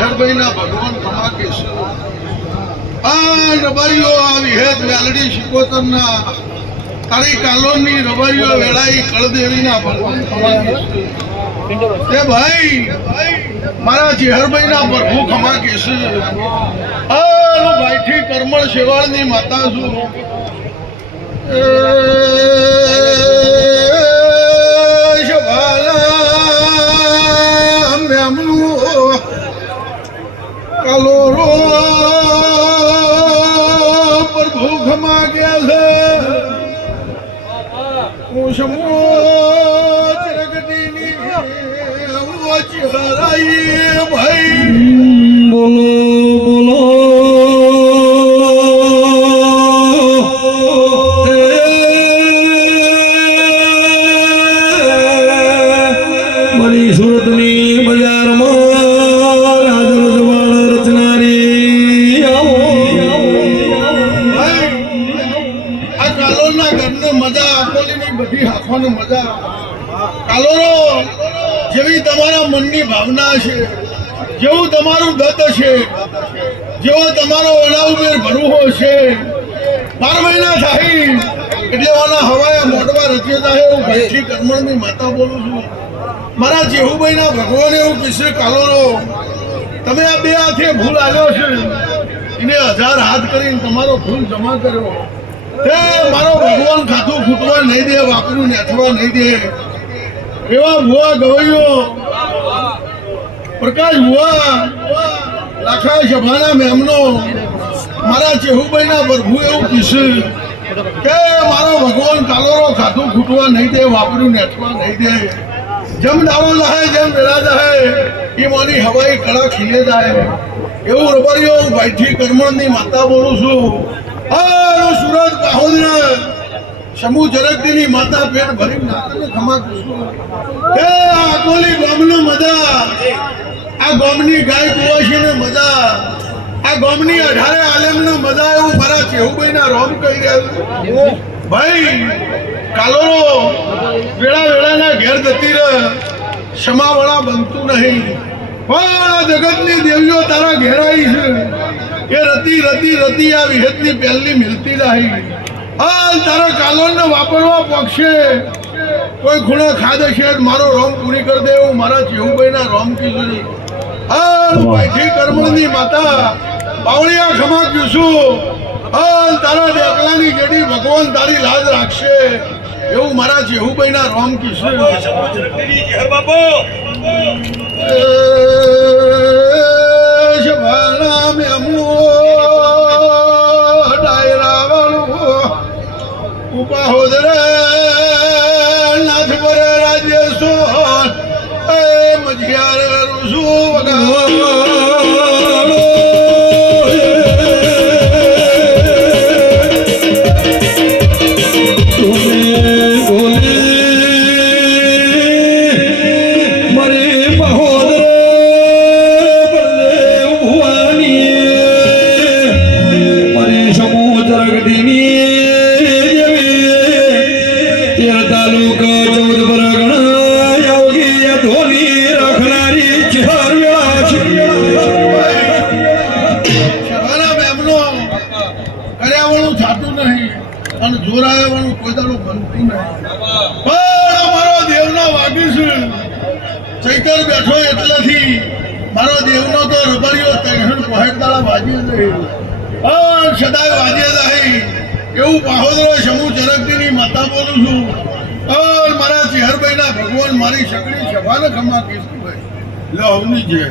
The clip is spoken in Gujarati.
ચેહરભાઈ ના ભગવાન ખમા કેશવ આ રબારીઓ આ વિહેત વેલડી શિકોતર ના તારી કાલોની રબારીઓ વેળાઈ કળદેવી ના ભગવાન ખમા કેશવ એ ભાઈ મારા ચેહરભાઈ ના પ્રભુ ખમા કેશવ આ ભાઈથી કરમળ શેવાળ ની માતા છું કાલોરો પ્રભુ ખમા ગયા છે હું સમો ચરગટીની હરાઈ ભાઈ બોલો બોલો મારી સુરતની બજારમાં મજા કાલોરો જેવી તમારા મનની ભાવના છે જેવું તમારું દત્ત છે જેવો તમારો ઓલાઉબેર ભરવો છે 12 મહિના થાય એટલે ઓના હવાયા મોટવા રચેતા છે હું ભાઈથી કરમણની માતા બોલું છું મારા જેહુભાઈના ભગવાન એવું કહેશે કાલોરો તમે આ બે હાથે ભૂલ આવ્યો છે એને 1000 હાથ કરીને તમારો ભૂલ જમા કર્યો મારો ભગવાન ખાતું ખૂટવા નહીં દે વાપરું નેઠવા નહીં દે એવા ભુવા ગવૈયો પ્રકાશ ભુવા લાખા સભાના મેમનો મારા ચેહુભાઈ ના પ્રભુ એવું કીધું કે મારો ભગવાન કાલોરો ખાતું ખૂટવા નહીં દે વાપરું નેઠવા નહીં દે જેમ દાવો જાય જેમ વેળા જાય એ મારી હવાઈ કળા ખીલે જાય એવું રબારીઓ ભાઈથી કરમણની માતા બોલું છું સુરત બાહોદરા સમૂહ જરગડીની માતા પેટ ભરી નાતને ખમા કૃષ્ણ હે આકોલી ગામનો મજા આ ગામની ગાય કુવાસીને મજા આ ગામની 18 આલમનો મજા એવું મારા ચેહુભાઈના રોમ કહી ગયા ભાઈ કાલોરો વેળા વેળાના ઘેર જતી રહે ક્ષમાવાળા બનતું નહીં પણ આ જગતની દેવીઓ તારા ઘેરાઈ છે એ રતી રતી રતી આ વિહેતની પહેલી મિલતી નહીં હાલ તારા કાલોને વાપરવા પક્ષે કોઈ ખૂણો ખાધે છે મારો રોમ પૂરી કરી દે એવું મારા ચેહુભાઈના રોમ કીધું હાલ ભાઈથી કરમણની માતા બાવળિયા ખમા કીધું હાલ તારા ડેકલાની જેડી ભગવાન તારી લાજ રાખશે એવું મારા ચેહુભાઈના રોમ કીધું બાહોદરે નાથ પર રાજેશ્વર એ મજિયાર રૂસુ જોરાવાનું કોઈ દાડો બનતું નહીં પણ અમારો દેવનો વાગી છે ચૈતર બેઠો એટલેથી મારો દેવનો તો રબારીઓ 63 દાડા વાજી નહીં પણ સદાય વાજે નહીં એવું બાહોદરા સમૂહ ચરગડીની માતા બોલું છું પણ મારા ચેહરભાઈના ભગવાન મારી સગડી સભાને ખમા કીધું ભાઈ લો અવની જય